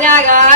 第二个